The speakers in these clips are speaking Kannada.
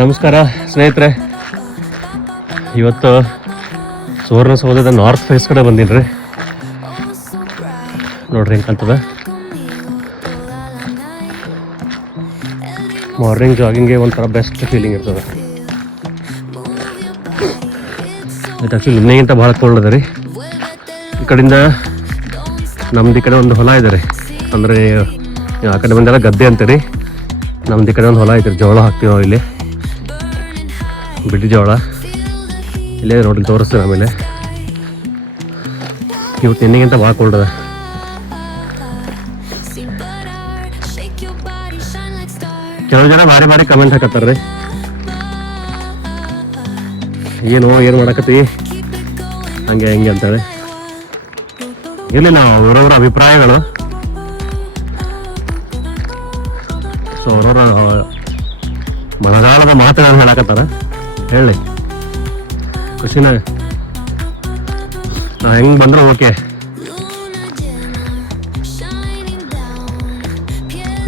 ನಮಸ್ಕಾರ ಸ್ನೇಹಿತರೆ, ಇವತ್ತು ಸುವರ್ಣಸೌಧದ ನಾರ್ತ್ ಫೇಸ್ ಕಡೆ ಬಂದೀನಿ ರೀ. ನೋಡ್ರಿ ಹೆಂಗೆ ಕಾಣ್ತದ. ಮಾರ್ನಿಂಗ್ ಜಾಗಿಂಗ್ಗೆ ಒಂಥರ ಬೆಸ್ಟ್ ಫೀಲಿಂಗ್ ಇರ್ತದೆ. ಇದು ಆ್ಯಕ್ಚುಲಿ ನಿನ್ನೆಗಿಂತ ಭಾಳ ಕೋಲ್ಡ್ ಅದ ರೀ. ಈ ಕಡೆಯಿಂದ ನಮ್ದು ಈ ಕಡೆ ಒಂದು ಹೊಲ ಇದೆ ರೀ. ಅಂದರೆ ಆ ಕಡೆ ಬಂದೆಲ್ಲ ಗದ್ದೆ ಅಂತೀರಿ. ನಮ್ದು ಈ ಕಡೆ ಒಂದು ಹೊಲ ಐತೆ ರೀ. ಜೋಳ ಹಾಕ್ತೀವಿ ನಾವು ಇಲ್ಲಿ, ಬಿಡಿ ಜೋಳ ಇಲ್ಲೇ ನೋಡಿ ತೋರಿಸ್ತೀವಿ. ಆಮೇಲೆ ಇವತ್ತು ನಿನ್ನೆಗಿಂತ ಭಾಳ ಕೋಲ್ಡ್ ಅದ. ಕೆಲವು ಜನ ಭಾರಿ ಕಮೆಂಟ್ ಹಾಕತ್ತಾರ ರೀ, ಏನು ಮಾಡಕತ್ತಿ ಹಂಗೆ ಹೆಂಗೆ ಅಂತೇಳಿ. ಇರಲಿಲ್ಲ ಅವರವರ ಅಭಿಪ್ರಾಯಗಳು. ಸೊ ಅವರವರ ಮಳೆಗಾಲದ ಮಾತುಗಳನ್ನು ಹೇಳಕತ್ತಾರ. ಹೇಳಿ ಖುಷಿನ ಹೆಂಗೆ ಬಂದ್ರೆ ಓಕೆ.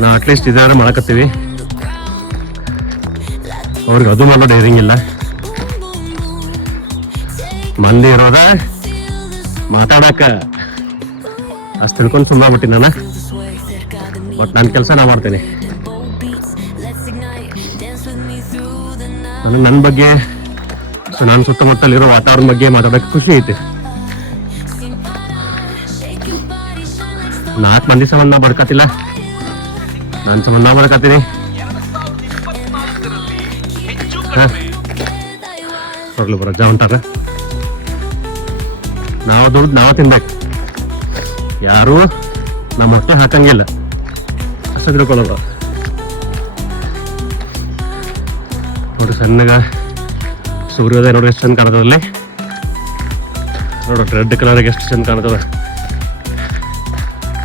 ನಾ ಅಟ್ಲೀಸ್ಟ್ ಇದಾದ್ರೆ ಮಾಡಕತ್ತೀವಿ. ಅವ್ರಿಗೆ ಅದು ಮಾಡೋ ಡೈರಿಂಗ್ ಇಲ್ಲ. ಮಂದಿ ಇರೋದ ಮಾತಾಡಕ ಅಷ್ಟು ತಿಳ್ಕೊಂಡು ಸುಮ್ಮನೆ ನಾನು. ಬಟ್ ನನ್ನ ಕೆಲಸ ನಾ ಮಾಡ್ತೇನೆ. ನನ್ನ ಬಗ್ಗೆ, ಸೊ ನಾನು ಸುತ್ತಮುತ್ತಲಿರೋ ವಾತಾವರಣ ಬಗ್ಗೆ ಮಾತಾಡೋಕೆ ಖುಷಿ ಐತಿ. 4 ಮಂದಿ ಸಂಬಂಧ ನಾ ಬಡ್ಕತಿಲ್ಲ, ನಾನು ಸಂಬಂಧ ಬಡ್ಕತೀನಿ. ಹೊರಲು ರಜಾ ಹೊಂಟಾರ. ನಾವು ದುಡ್ಡು ನಾವು ತಿನ್ಬೇಕು. ಯಾರು ನಮ್ಮ ಹೊಟ್ಟೆ ಹಾಕಂಗಿಲ್ಲ ಅಷ್ಟು ತಿಳ್ಕೊಳ್ಳೋದು. ನೋಡಿ ಸಣ್ಣಗ ಸೂರ್ಯೋದಯ ನೋಡ್ರಿ ಎಷ್ಟು ಚಂದ ಕಾಣ್ತದಲ್ಲಿ. ನೋಡ್ರಿ ರೆಡ್ ಕಲರ್ಗೆ ಎಷ್ಟು ಚಂದ ಕಾಣ್ತದ.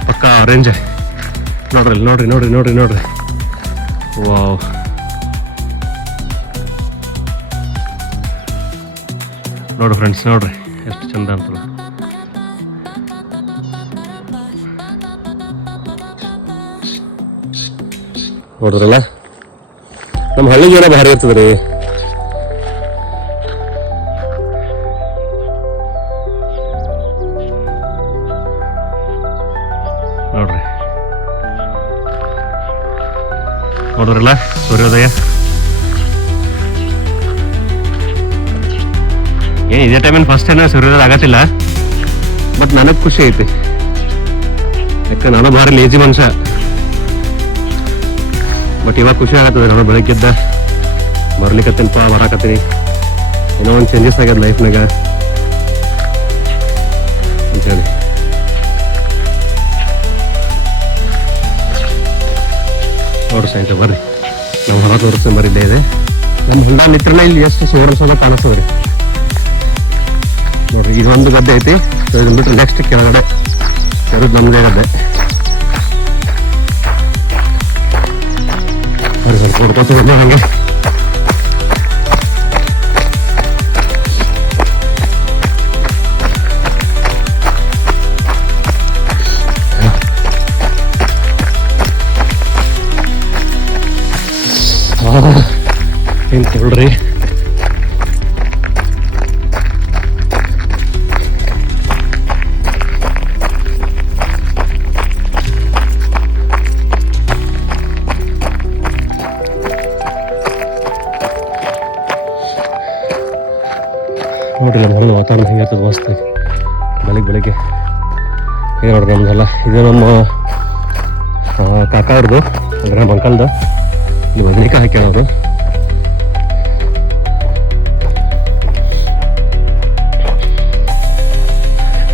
ಪಕ್ಕ ಆರೆಂಜ್. ನೋಡ್ರಿ ನೋಡ್ರಿ ನೋಡ್ರಿ ನೋಡ್ರಿ ನೋಡ್ರಿ ವಾವ್. ನೋಡ್ರಿ ಫ್ರೆಂಡ್ಸ್, ನೋಡ್ರಿ ಎಷ್ಟು ಚಂದ ಅಂತದ. ನೋಡಿದ್ರಲ್ಲ, ನಮ್ಮ ಹಳ್ಳಿ ಜೀವನ ಭಾರಿ ಇರ್ತದೆ ರೀ. ನೋಡಿದ್ರಲ್ಲ ಸೂರ್ಯೋದಯ. ಏನು ಇದೇ ಟೈಮಿನ ಫಸ್ಟ್ ಏನೋ ಸೂರ್ಯೋದಯ ಆಗತ್ತಿಲ್ಲ. ಬಟ್ ನನಗೆ ಖುಷಿ ಐತಿ, ಯಾಕೆ ನಾನು ಭಾರಿ ಲೇಜಿ ಮನುಷ್ಯ. ಬಟ್ ಇವಾಗ ಖುಷಿ ಆಗತ್ತದ. ನಾನು ಬೆಳಗ್ಗೆದ್ದ ಬರ್ಲಿಕ್ಕತ್ತೇನಪ್ಪ, ಬರಾಕತ್ತೀನಿ. ಏನೋ ಒಂದು ಚೇಂಜಸ್ ಆಗ್ಯದ ಲೈಫ್ನಾಗ ಅಂತೇಳಿ. ನೋಡ್ರಿ ಸ್ನೇಹಿತರೆ, ಬರ್ರಿ ನಾವು ಹೊರ ತೋರಿಸ್ತೀನಿ. ಬರ್ರಿ, ಇಲ್ಲೇ ಇದೆ ನಮ್ಮ ಹೊಂಡ ನಿತ್ರನ. ಇಲ್ಲಿ ಎಷ್ಟು ಸುವರ್ಣಸೌಧ ಕಾಣಿಸ್ತದೆ ರೀ. ನೋಡ್ರಿ ಇದೊಂದು ಗದ್ದೆ ಐತಿ. ಇದನ್ನ ಬಿಟ್ಟರೆ ನೆಕ್ಸ್ಟ್ ಕೆಳಗಡೆ ಇರೋದು ನಮ್ಮದೇ ಗದ್ದೆ. ನೋಡ್ಕೊತ ಹಂಗೆ ಏನು ಕೇಳ್ರಿ. ನೋಡ್ರಿ ನಮ್ಮ ಹೊಲದ ವಾತಾವರಣ ಹೆಂಗಿರ್ತದೆ ಮಸ್ತ್ ಬೆಳಗ್ಗೆ. ಈಗ ನೋಡ್ರಿ ನಮ್ದೆಲ್ಲ ಇದು ನಮ್ಮ ಕಾಕ ಅವ್ರದ್ದು, ಅಂದ್ರೆ ನಮ್ಮ ಅಂಕಲ್ದು. ಇಲ್ಲಿ ಬದನೆಕಾಯಿ ಹಾಕ್ಯಾಳದು.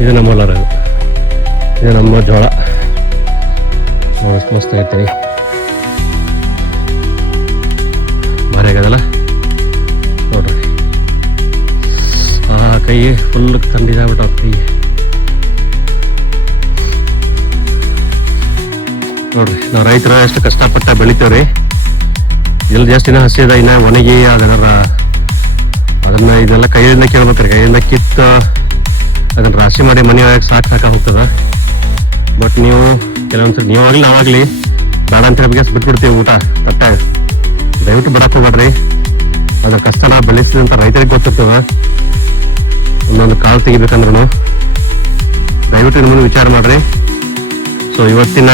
ಇದು ನಮ್ಮ ಹೊಲ, ಇದು ನಮ್ಮ ಜೋಳ. ಎಷ್ಟು ಮಸ್ತ್ ಐತಿ, ಭಾರಿ ಆಗದಲ್ಲ. ನೋಡ್ರಿ ಕೈ ಫುಲ್ ಥಂಡಿದಾಗ್ಬಿಟ್ಟ ಕೈ. ನೋಡ್ರಿ ನಾವು ರೈತರು ಎಷ್ಟು ಕಷ್ಟಪಟ್ಟ ಬೆಳಿತೇವ್ರಿ. ಇಲ್ಲಿ ಜಾಸ್ತಿ ದಿನ ಹಸಿ ಅದ, ಇನ್ನ ಒಣಗಿ ಅದನ್ನ ಇದೆಲ್ಲ ಕೈಯಿಂದ ಕೇಳ್ಬೇಕ್ರಿ. ಕೈಯಿಂದ ಕಿತ್ತು ಅದನ್ನ ರಾಶಿ ಮಾಡಿ ಮನೆ ಸಾಕ ಹೋಗ್ತದ. ಬಟ್ ನೀವು ಕೆಲವೊಂದ್ಸರಿ ನೀವಾಗಲಿ ನಾವಾಗಲಿ ಬೇಡ ಅಂತ ಹೇಳ್ಬೇಕು ಬಿಟ್ಬಿಡ್ತೀವಿ ಊಟ ತಟ್ಟ. ದಯವಿಟ್ಟು ಬರಕ್ಕೆ ಹೋಗ್ಬೇಡ್ರಿ. ಅದ್ರ ಕಷ್ಟನ ಬೆಳೆಸಿದಂಥ ರೈತರಿಗೆ ಗೊತ್ತಿರ್ತದ. ಒಂದೊಂದು ಕಾಳು ತೆಗಿಬೇಕಂದ್ರೂ ದಯವಿಟ್ಟು ನಿಮ್ಮನ್ನು ವಿಚಾರ ಮಾಡ್ರಿ. ಸೊ ಇವತ್ತಿನ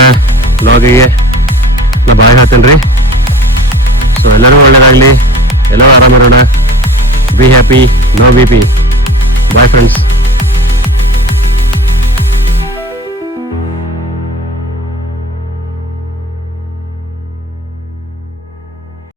ಲಾಗಿಗೆ ನಾ ಬಾಯ್ ಹೇಳ್ತೇನೆ ರೀ. ಸೊ ಎಲ್ಲರಿಗೂ ಒಳ್ಳೇದಾಗಲಿ, ಎಲ್ಲರೂ ಆರಾಮಿರೋಣ. Be happy, no B P. Bye friends.